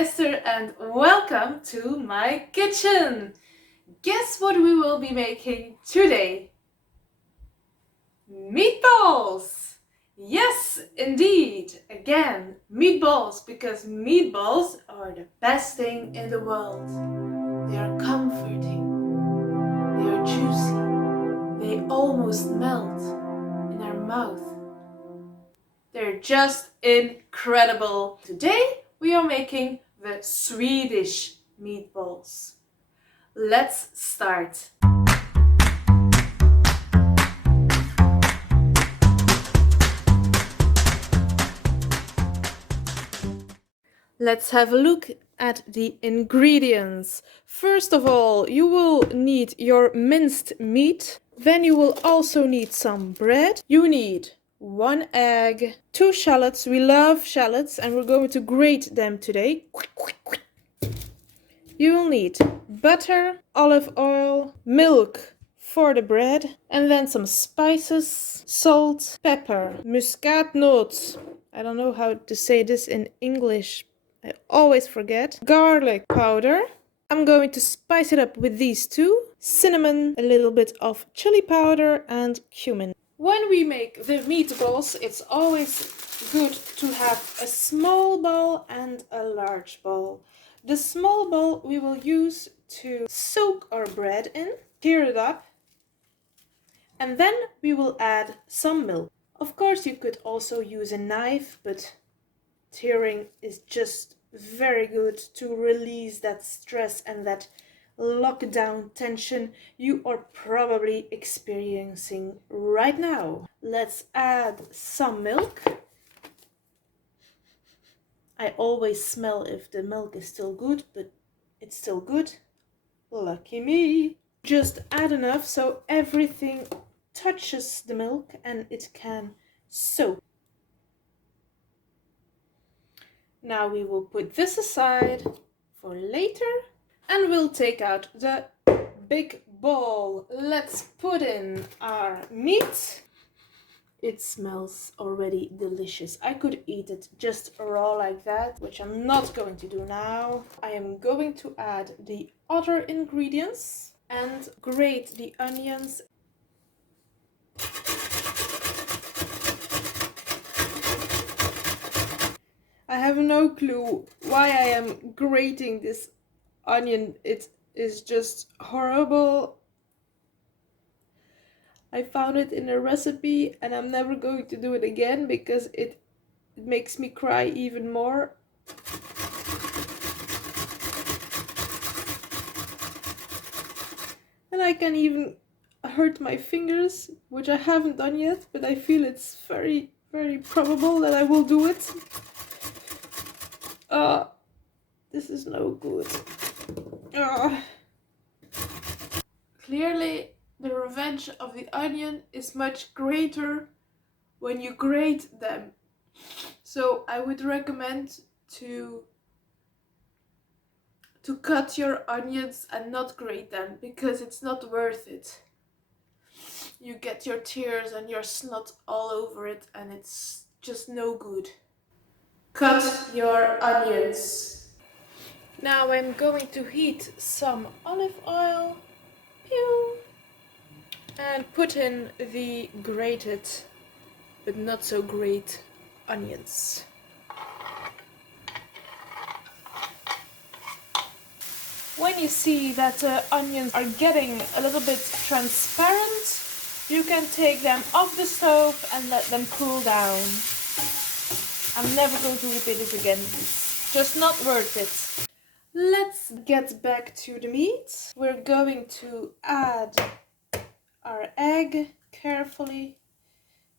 Esther and welcome to my kitchen! Guess what we will be making today? Meatballs! Yes, indeed! Again, meatballs, because meatballs are the best thing in the world. They are comforting, they are juicy, they almost melt in our mouth. They're just incredible! Today we are making the Swedish meatballs. Let's start. Let's have a look at the ingredients. First of all, you will need your minced meat. Then you will also need some bread. You need 1 egg, 2 shallots. We love shallots and we're going to grate them today. You will need butter, olive oil, milk for the bread, and then some spices, salt, pepper, muscat notes. I don't know how to say this in English. I always forget. Garlic powder. I'm going to spice it up with these two. Cinnamon, a little bit of chili powder, and cumin. When we make the meatballs, it's always good to have a small bowl and a large bowl. The small bowl we will use to soak our bread in, tear it up, and then we will add some milk. Of course, you could also use a knife, but tearing is just very good to release that stress and that lockdown tension you are probably experiencing right now. Let's add some milk. I always smell if the milk is still good, but it's still good. Lucky me. Just add enough so everything touches the milk and it can soak. Now we will put this aside for later and we'll take out the big bowl. Let's put in our meat. It smells already delicious. I could eat it just raw like that, which I'm not going to do now. I am going to add the other ingredients and grate the onions. I have no clue why I am grating this onion. It is just horrible. I found it in a recipe and I'm never going to do it again because it makes me cry even more. And I can even hurt my fingers, which I haven't done yet, but I feel it's very, very probable that I will do it. This is no good. Clearly, the revenge of the onion is much greater when you grate them. So I would recommend to cut your onions and not grate them because it's not worth it. You get your tears and your snot all over it and it's just no good. Cut your onions. Now I'm going to heat some olive oil. Pew! And put in the grated but not so great onions. When you see that the onions are getting a little bit transparent, you can take them off the stove and let them cool down. I'm never going to repeat it again. It's just not worth it. Let's get back to the meat. We're going to add our egg carefully.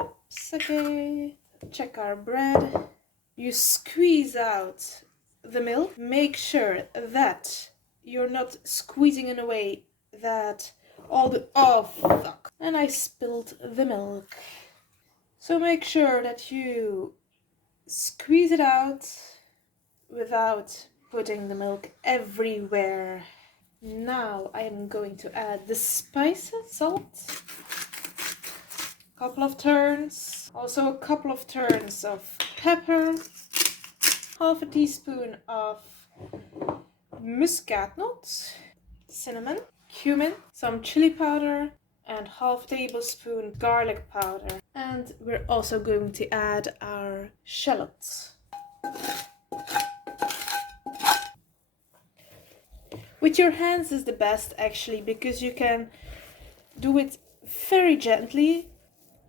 Oops, okay. Check our bread. You squeeze out the milk. Make sure that you're not squeezing in a way that all the... oh, fuck. And I spilled the milk. So make sure that you squeeze it out without putting the milk everywhere. Now I am going to add the spices, salt, a couple of turns, also a couple of turns of pepper, half a teaspoon of muscat nuts, cinnamon, cumin, some chili powder, and half tablespoon garlic powder. And we're also going to add our shallots. With your hands is the best actually, because you can do it very gently.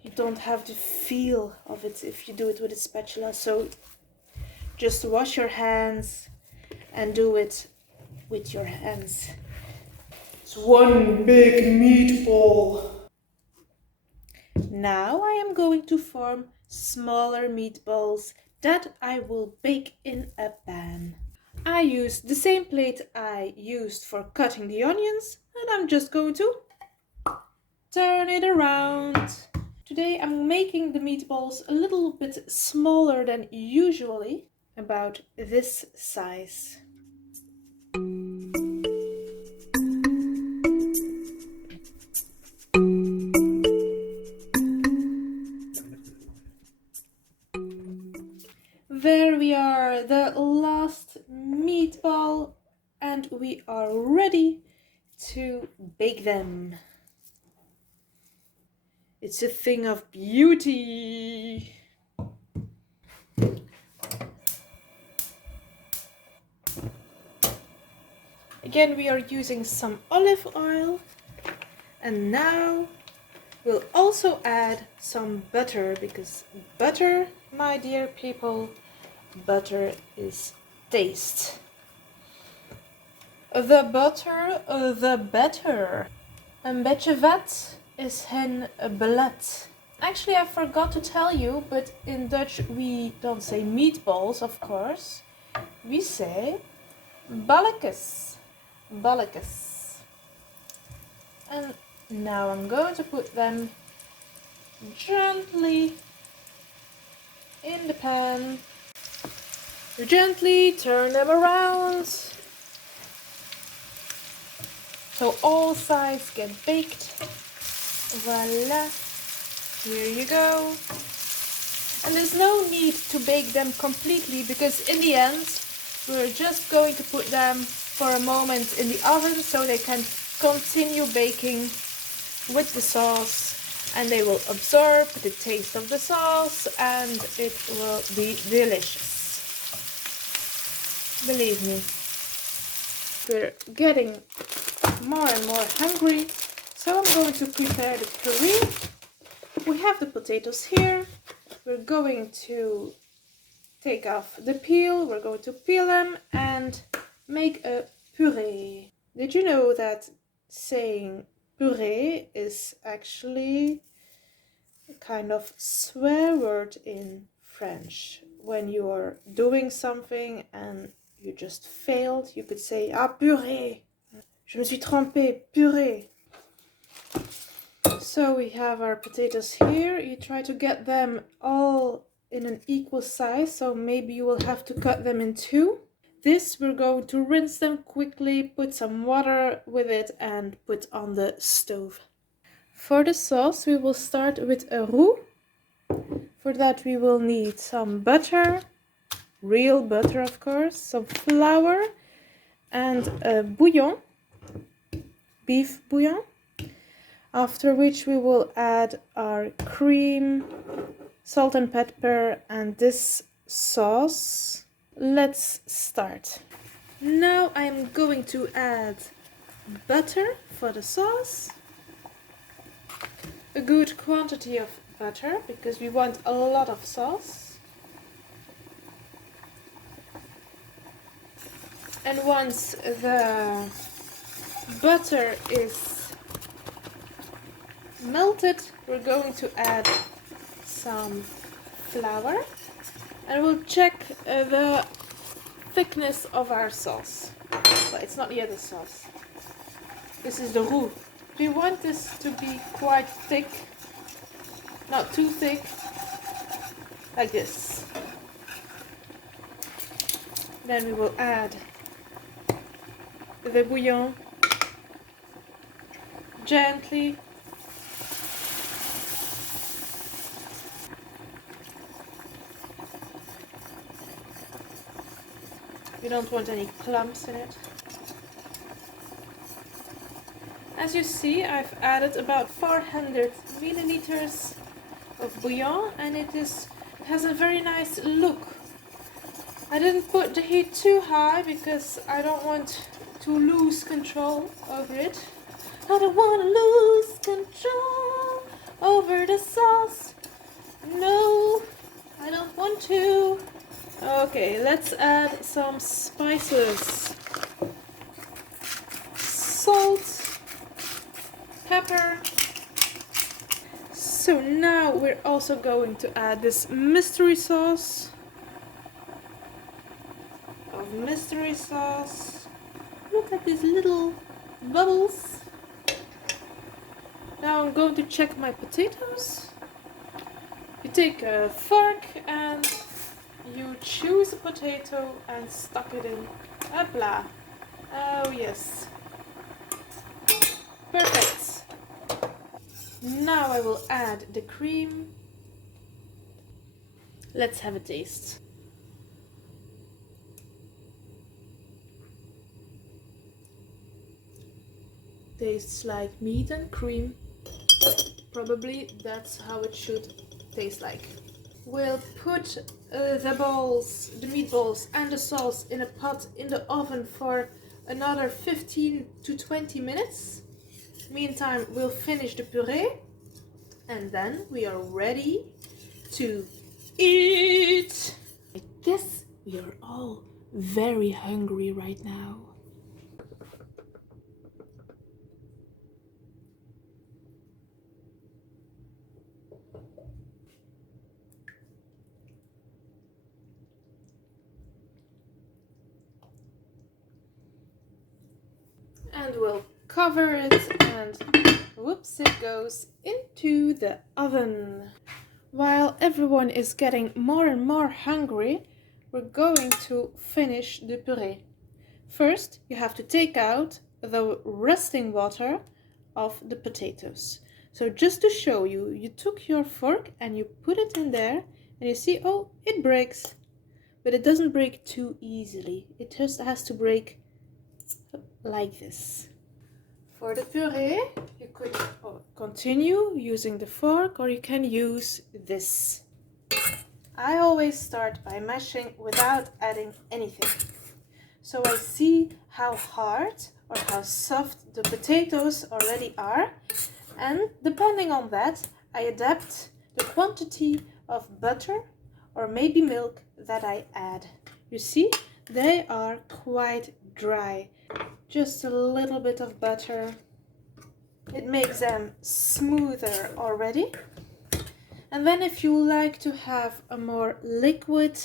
You don't have the feel of it if you do it with a spatula. So just wash your hands and do it with your hands. It's one big meatball. Now I am going to form smaller meatballs that I will bake in a pan. I used the same plate I used for cutting the onions, and I'm just going to turn it around. Today I'm making the meatballs a little bit smaller than usually, about this size. There we are, the last meatball, and we are ready to bake them. It's a thing of beauty. Again, we are using some olive oil, and now we'll also add some butter, because butter, my dear people, butter is taste. The butter, the better. Een beetje vet is geen blad. Actually, I forgot to tell you, but in Dutch we don't say meatballs, of course. We say ballekes. Ballekes. And now I'm going to put them gently in the pan. Gently turn them around so all sides get baked. Voila, here you go. And there's no need to bake them completely, because in the end we're just going to put them for a moment in the oven so they can continue baking with the sauce, and they will absorb the taste of the sauce and it will be delicious. Believe me. We're getting more and more hungry, so I'm going to prepare the puree. We have the potatoes here. We're going to take off the peel. We're going to peel them and make a puree. Did you know that saying puree is actually a kind of swear word in French? When you are doing something and you just failed, you could say, ah, purée. Je me suis trompée, purée. So we have our potatoes here. You try to get them all in an equal size, so maybe you will have to cut them in two. This, we're going to rinse them quickly, put some water with it and put on the stove. For the sauce, we will start with a roux. For that we will need some butter, real butter of course, some flour and a bouillon, beef bouillon. After which we will add our cream, salt and pepper and this sauce. Let's start. Now I'm going to add butter for the sauce. A good quantity of butter because we want a lot of sauce. And once the butter is melted, we're going to add some flour and we'll check the thickness of our sauce. But it's not yet a sauce. This is the roux. We want this to be quite thick, not too thick, like this. Then we will add the bouillon gently. You don't want any clumps in it. As you see, I've added about 400 milliliters of bouillon, and it has a very nice look. I didn't put the heat too high because I don't want to lose control over it. I don't want to lose control over the sauce. No, I don't want to. Okay, let's add some spices. Salt, pepper. So now we're also going to add this mystery sauce. Mystery sauce. Look at these little bubbles. Now I'm going to check my potatoes. You take a fork and you choose a potato and stuck it in. Hopla. Oh yes. Perfect. Now I will add the cream. Let's have a taste. Tastes like meat and cream. Probably that's how it should taste like. We'll put the meatballs and the sauce in a pot in the oven for another 15 to 20 minutes. Meantime, we'll finish the puree and then we are ready to eat. I guess we are all very hungry right now. And we'll cover it and whoops, it goes into the oven. While everyone is getting more and more hungry, we're going to finish the puree. First, you have to take out the resting water of the potatoes. So just to show you, you took your fork and you put it in there and you see, oh, it breaks. But it doesn't break too easily. It just has to break like this. For the puree, you could continue using the fork or you can use this. I always start by mashing without adding anything. So I see how hard or how soft the potatoes already are, and depending on that, I adapt the quantity of butter or maybe milk that I add. You see, they are quite dry. Just a little bit of butter. It makes them smoother already. And then if you like to have a more liquid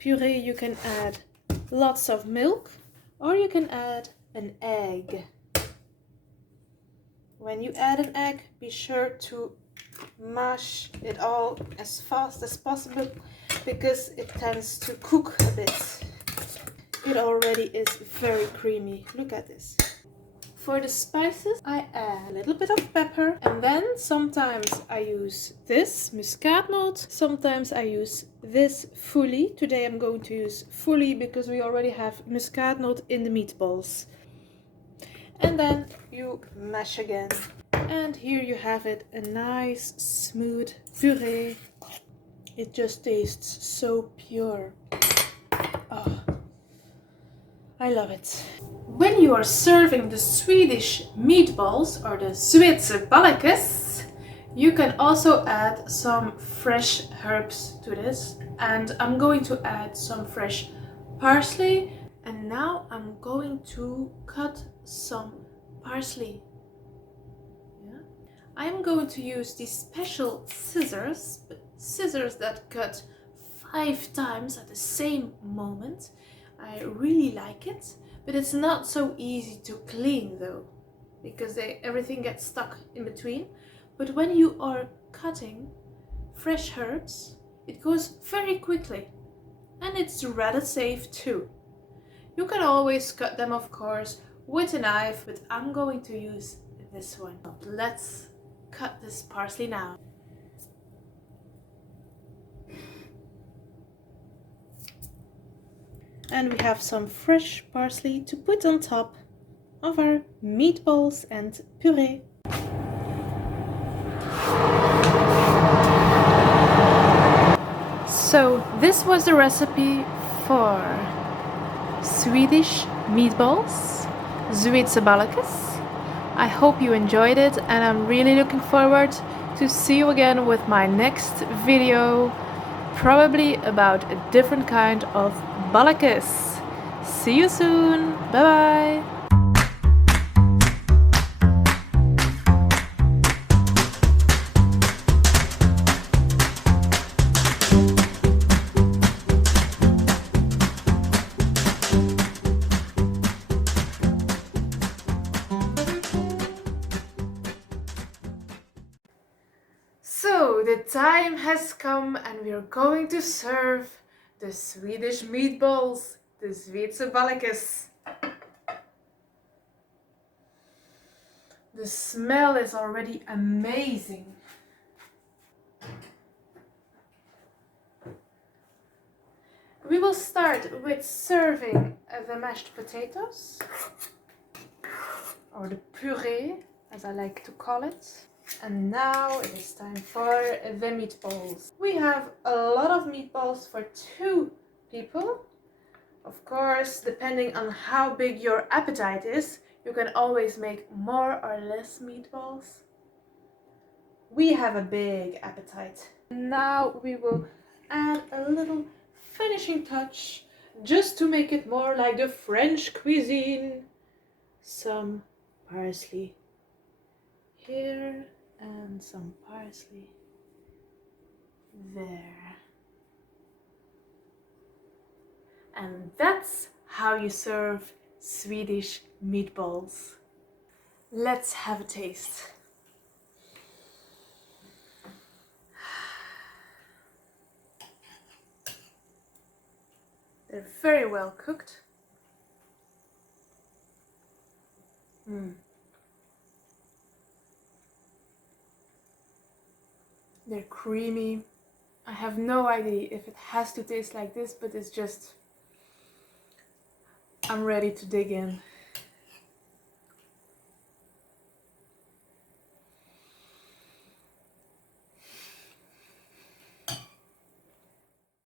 puree, you can add lots of milk or you can add an egg. When you add an egg, be sure to mash it all as fast as possible because it tends to cook a bit. It already is very creamy. Look at this. For the spices, I add a little bit of pepper and then sometimes I use this muskatnoot, sometimes I use this fully. Today I'm going to use fully because we already have muskatnoot in the meatballs. And then you mash again. And here you have it, a nice smooth puree. It just tastes so pure. Oh, I love it. When you are serving the Swedish meatballs or the Zweedse ballekes, you can also add some fresh herbs to this. And I'm going to add some fresh parsley. And now I'm going to cut some parsley. Yeah. I'm going to use these special scissors that cut 5 times at the same moment. I really like it, but it's not so easy to clean though, because everything gets stuck in between. But when you are cutting fresh herbs, it goes very quickly and it's rather safe too. You can always cut them, of course, with a knife, but I'm going to use this one. Let's cut this parsley now. And we have some fresh parsley to put on top of our meatballs and puree. So this was the recipe for Swedish meatballs, Zweedse ballekes. I hope you enjoyed it, and I'm really looking forward to see you again with my next video, probably about a different kind of ballekes. See you soon. Bye bye. So the time has come and we are going to serve the Swedish meatballs, the Zweedse ballekes. The smell is already amazing. We will start with serving the mashed potatoes, or the puree as I like to call it. And now it is time for the meatballs. We have a lot of meatballs for 2 people. Of course, depending on how big your appetite is, you can always make more or less meatballs. We have a big appetite. Now we will add a little finishing touch just to make it more like the French cuisine. Some parsley here and some parsley there. And that's how you serve Swedish meatballs. Let's have a taste. They're very well cooked. They're creamy. I have no idea if it has to taste like this, but it's just... I'm ready to dig in.